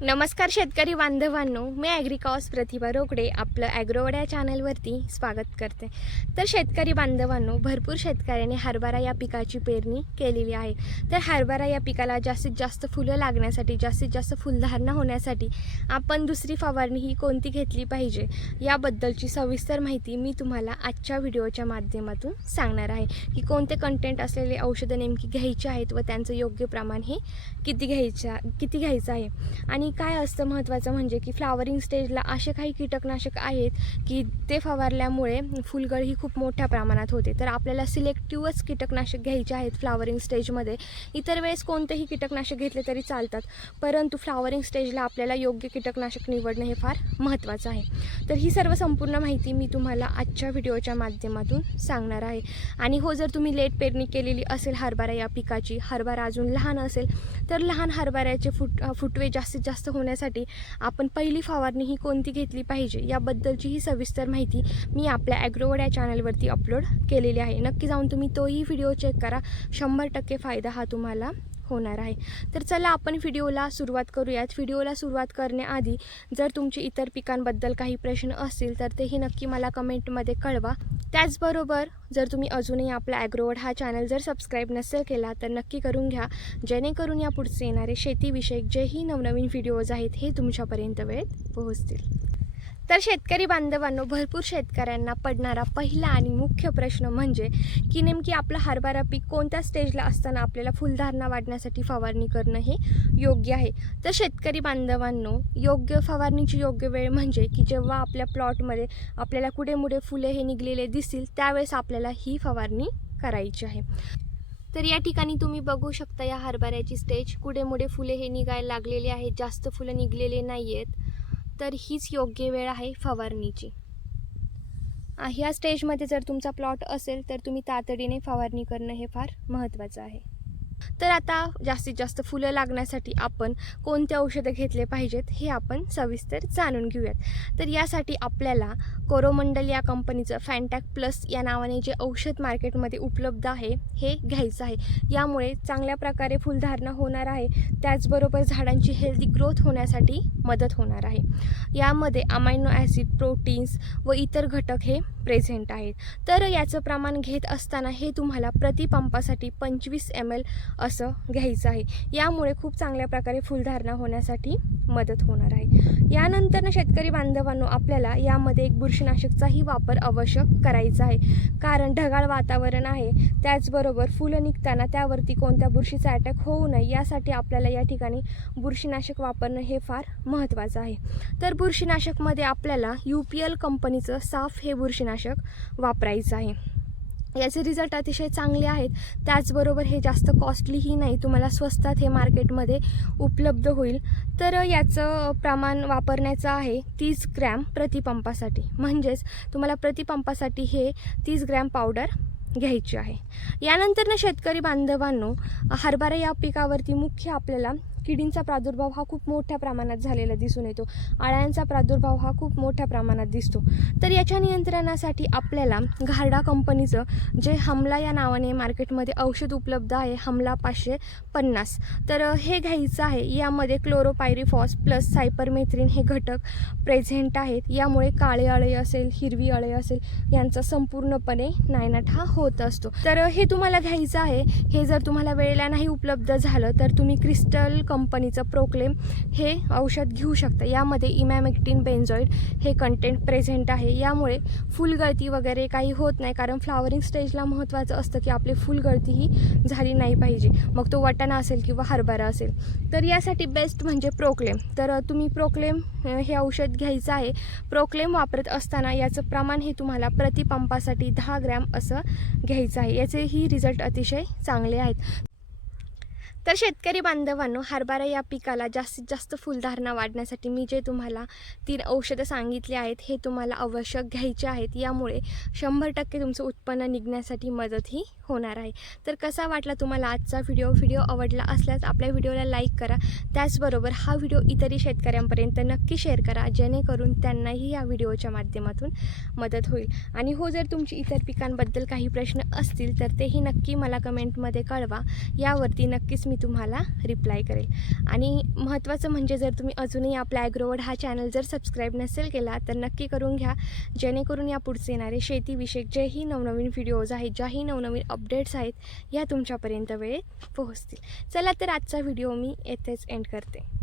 नमस्कार शेतकरी बांधवांनो मी ॲग्रिकॉस प्रतिभा रोकडे आपलं ॲग्रोवड्या चॅनलवरती स्वागत करते. तर शेतकरी बांधवांनो भरपूर शेतकऱ्यांनी हरभरा या पिकाची पेरणी केलेली आहे. तर हरभरा या पिकाला जास्तीत जास्त फुलं लागण्यासाठी जास्तीत जास्त फुलधारणा होण्यासाठी आपण दुसरी फवारणी ही कोणती घेतली पाहिजे याबद्दलची सविस्तर माहिती मी तुम्हाला आजच्या व्हिडिओच्या माध्यमातून सांगणार आहे. की कोणते कंटेंट असलेले औषधं नेमकी घ्यायची आहेत व त्यांचं योग्य प्रमाण हे किती घ्यायच्या किती घ्यायचं आहे. आणि काय असतं महत्त्वाचं म्हणजे की फ्लावरिंग स्टेजला असे काही कीटकनाशक आहेत की ते फवारल्यामुळे फुलगळ ही खूप मोठ्या प्रमाणात होते. तर आपल्याला सिलेक्टिव्हच कीटकनाशक घ्यायचे आहेत फ्लावरिंग स्टेजमध्ये इतर वेळेस कोणतेही कीटकनाशक घेतले तरी चालतात. परंतु फ्लावरिंग स्टेजला आपल्याला योग्य कीटकनाशक निवडणं हे फार महत्त्वाचं आहे. तर ही सर्व संपूर्ण माहिती मी तुम्हाला आजच्या व्हिडिओच्या माध्यमातून सांगणार आहे. आणि हो जर तुम्ही लेट पेरणी केलेली असेल हरभरा या पिकाची हरभरा अजून लहान असेल तर लहान हरभऱ्याचे फुट फुटवे जास्तीत जास्त होण्यासाठी आपण पहिली फवारणी ही कोणती घेतली पाहिजे याबद्दलची ही सविस्तर माहिती मी आपल्या ॲग्रोवड या चॅनलवरती अपलोड केलेली आहे. नक्की जाऊन तुम्ही तोही व्हिडिओ चेक करा. शंभर टक्के फायदा हा तुम्हाला होणार आहे. तर चला आपण व्हिडिओला सुरुवात करूयात. व्हिडिओला सुरुवात करण्याआधी जर तुमचे इतर पिकांबद्दल काही प्रश्न असतील तर तेही नक्की मला कमेंटमध्ये कळवा. त्याचबरोबर जर तुम्ही अजूनही आपला ॲग्रोवड हा चॅनल जर सबस्क्राईब नसेल केला तर नक्की करून घ्या. जेणेकरून या पुढचे येणारे शेतीविषयक जेही नवनवीन व्हिडिओज आहेत हे तुमच्यापर्यंत वेळेत पोहोचतील. तर शेतकरी बांधवांनो भरपूर शेतकऱ्यांना पडणारा पहिला आणि मुख्य प्रश्न म्हणजे की नेमकी आपलं हरभरा पीक कोणत्या स्टेजला असताना आपल्याला फुलधारणा वाढण्यासाठी फवारणी करणं हे योग्य आहे. तर शेतकरी बांधवांनो योग्य फवारणीची योग्य वेळ म्हणजे की जेव्हा आपल्या प्लॉटमध्ये आपल्याला कुठे मुडे फुले हे निघलेले दिसतील त्यावेळेस आपल्याला ही फवारणी करायची आहे. तर या ठिकाणी तुम्ही बघू शकता या हरभऱ्याची स्टेज. कुठेमुळे फुले हे निघायला लागलेले आहेत जास्त फुलं निघलेले नाही आहेत तर हीच योग्य वेळ आहे फवारणीची. ह्या स्टेजमध्ये जर तुमचा प्लॉट असेल तर तुम्ही तातडीने फवारणी करणं हे फार महत्त्वाचं आहे. तर आता जास्तीत जास्त फुलं लागण्यासाठी आपण कोणते औषधं घेतले पाहिजेत हे आपण सविस्तर जाणून घेऊयात. तर यासाठी आपल्याला कोरोमंडल या कंपनीचं फॅन्टॅक प्लस या नावाने जे औषध मार्केटमध्ये उपलब्ध आहे हे घ्यायचं आहे. यामुळे चांगल्या प्रकारे फुलधारणा होणार आहे. त्याचबरोबर झाडांची हेल्दी ग्रोथ होण्यासाठी मदत होणार आहे. यामध्ये अमायनो ॲसिड प्रोटीन्स व इतर घटक हे प्रेझेंट आहेत. तर याचं प्रमाण घेत असताना हे तुम्हाला प्रतिपंपासाठी पंचवीस एम एल असं घ्यायचं आहे. यामुळे खूप चांगल्या प्रकारे फुलधारणा होण्यासाठी मदत होणार आहे. यानंतर ना शेतकरी बांधवांनो आपल्याला यामध्ये एक बुरशीनाशकचाही वापर आवश्यक करायचा आहे. कारण ढगाळ वातावरण आहे. त्याचबरोबर फुलं निघताना त्यावरती कोणत्या बुरशीचा अटॅक होऊ नये यासाठी आपल्याला या ठिकाणी बुरशीनाशक वापरणं हे फार महत्त्वाचं आहे. तर बुरशीनाशकमध्ये आपल्याला यू पी एल कंपनीचं साफ हे बुरशीनाशक वापरायचं आहे. याचे रिझल्ट अतिशय चांगले आहेत. त्याचबरोबर हे जास्त कॉस्टलीही नाही तुम्हाला स्वस्तात हे मार्केटमध्ये उपलब्ध होईल. तर याचं प्रमाण वापरण्याचं आहे तीस ग्रॅम प्रतिपंपासाठी म्हणजेच तुम्हाला प्रतिपंपासाठी हे तीस ग्रॅम पावडर घ्यायची आहे. यानंतर ना शेतकरी बांधवांनो हरभरा या पिकावरती मुख्य आपल्याला किडींचा प्रादुर्भाव हा खूप मोठ्या प्रमाणात झालेला दिसून येतो. आळ्यांचा प्रादुर्भाव हा खूप मोठ्या प्रमाणात दिसतो. तर याच्या नियंत्रणासाठी आपल्याला घारडा कंपनीचं जे हमला या नावाने मार्केटमध्ये औषध उपलब्ध आहे हमला पाचशे पन्नास. तर हे घ्यायचं आहे. यामध्ये क्लोरोपायरिफॉस प्लस सायपरमेथ्रिन हे घटक प्रेझेंट आहेत. यामुळे काळे अळे असेल हिरवी अळे असेल यांचा संपूर्णपणे नायनाट हा होत असतो. तर हे तुम्हाला घ्यायचं आहे. हे जर तुम्हाला वेळेला नाही उपलब्ध झालं तर तुम्ही क्रिस्टल कंपनीचं प्रोक्लेम हे औषध घेऊ शकता. यामध्ये इमॅमेक्टिन बेन्झॉइड हे कंटेंट प्रेझेंट आहे. यामुळे फुलगळती वगैरे काही होत नाही. कारण फ्लावरिंग स्टेजला महत्त्वाचं असतं की आपली फुलगळती ही झाली नाही पाहिजे. मग तो वाटाणा असेल किंवा हरभरा असेल. तर यासाठी बेस्ट म्हणजे प्रोक्लेम तर तुम्ही प्रोक्लेम हे औषध घ्यायचं आहे. प्रोक्लेम वापरत असताना याचं प्रमाण हे तुम्हाला प्रतिपंपासाठी दहा ग्रॅम असं घ्यायचं आहे. याचेही रिझल्ट अतिशय चांगले आहेत. तर शेतकरी बांधवांनो हरभरा या पिकाला जास्तीत जास्त फुलधारणा वाढण्यासाठी मी जे तुम्हाला तीन औषधं सांगितली आहेत हे तुम्हाला आवश्यक घ्यायचे आहेत. यामुळे शंभर टक्के तुमचं उत्पन्न निघण्यासाठी मदतही होणार आहे. तर कसा वाटला तुम्हाला आजचा व्हिडिओ? व्हिडिओ आवडला असल्यास आपल्या व्हिडिओला लाईक करा. त्याचबरोबर हा व्हिडिओ इतरही शेतकऱ्यांपर्यंत नक्की शेअर करा जेणेकरून त्यांनाही या व्हिडिओच्या माध्यमातून मदत होईल. आणि हो जर तुमची इतर पिकांबद्दल काही प्रश्न असतील तर तेही नक्की मला कमेंटमध्ये कळवा. यावरती नक्कीच मी तुम्हाला रिप्लाय करेल. आणि महत्त्वाचं म्हणजे जर तुम्ही अजूनही आपला ॲग्रोवर्ड हा चॅनल जर सबस्क्राईब नसेल केला तर नक्की करून घ्या. जेणेकरून या पुढचे येणारे शेतीविषयक जेही नवनवीन व्हिडिओज आहेत ज्याही नवनवीन अपडेट्स आहेत या तुमच्यापर्यंत वेळेत पोहोचतील. चला तर आजचा व्हिडिओ मी येथेच एंड करते.